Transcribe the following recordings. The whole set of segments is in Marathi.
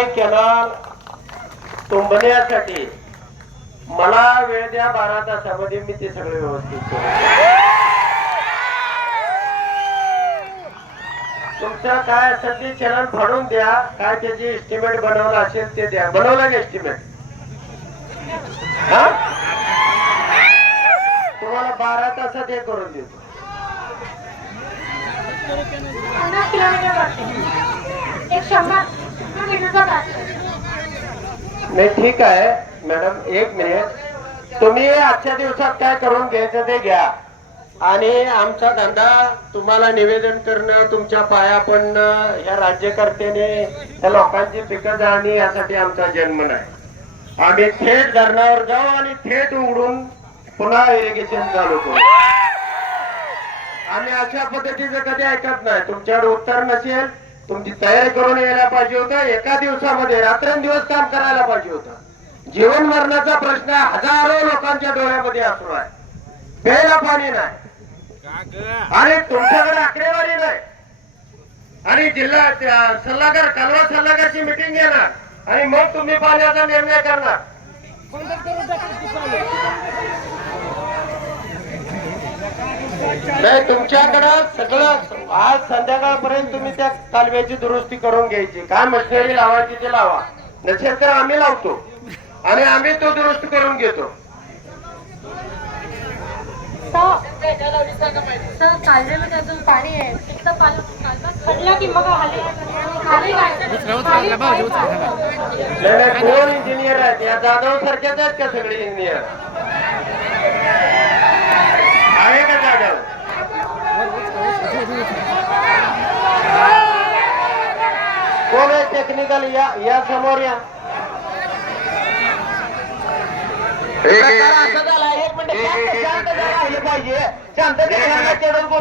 ही कॅनल तुंबण्यासाठी मला वेळ द्या 12 तासामध्ये मी ते सगळे व्यवस्थित करेन. तुमचं काय असेल ते चॅनल फाडून द्या, काय त्याची एस्टिमेट बनवलं असेल ते द्या. बनवलं एस्टिमेट तुम्हाला 12 तासात हे करून देतो. नाही ठीक आहे मॅडम, 1 मिनिट. तुम्ही आजच्या दिवसात काय करून घ्यायचं ते घ्या. आणि आमचा धंदा तुम्हाला निवेदन करणं, तुमच्या पाया पडणं, या राज्यकर्त्याने त्या लोकांची पिकं जाळणी यासाठी आमचा जन्म नाही. आम्ही थेट धरणावर जाऊ आणि थेट उघडून पुन्हा इरिगेशन चालू करू. आम्ही अशा पद्धतीचं कधी ऐकत नाही. तुमच्याकडे उत्तर नसेल, तुमची तयारी करून यायला पाहिजे होतं. एका दिवसामध्ये रात्रंदिवस काम करायला पाहिजे होतं. जीवन मरणाचा प्रश्न हजारो लोकांच्या डोळ्यामध्ये असू आहे. प्यायला पाणी नाही आणि तुमच्याकडे आकडेवारी नाही. आणि जिल्हा सल्लागार, कालवा सल्लागारची मिटिंग घेणार आणि मग तुम्ही पाण्याचा निर्णय करणार. नाही, तुमच्याकडं सगळं आज संध्याकाळपर्यंत तुम्ही त्या कालव्याची दुरुस्ती करून घ्यायची. काय मशिनरी लावायची ते लावा, नसेल तर आम्ही लावतो आणि आम्ही तो दुरुस्त करून घेतो. कालव्यामध्ये अजून पाणी आहे. पडला की मग कोण इंजिनियर आहेत? या जाधव सारख्याच आहेत का सगळे इंजिनियर? आहे का जाधव? कोण आहे टेक्निकल? या समोर या.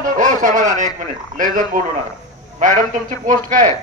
हो समाधान, 1 मिनिट. लय जण बोलू नका. मॅडम तुमची पोस्ट काय आहे?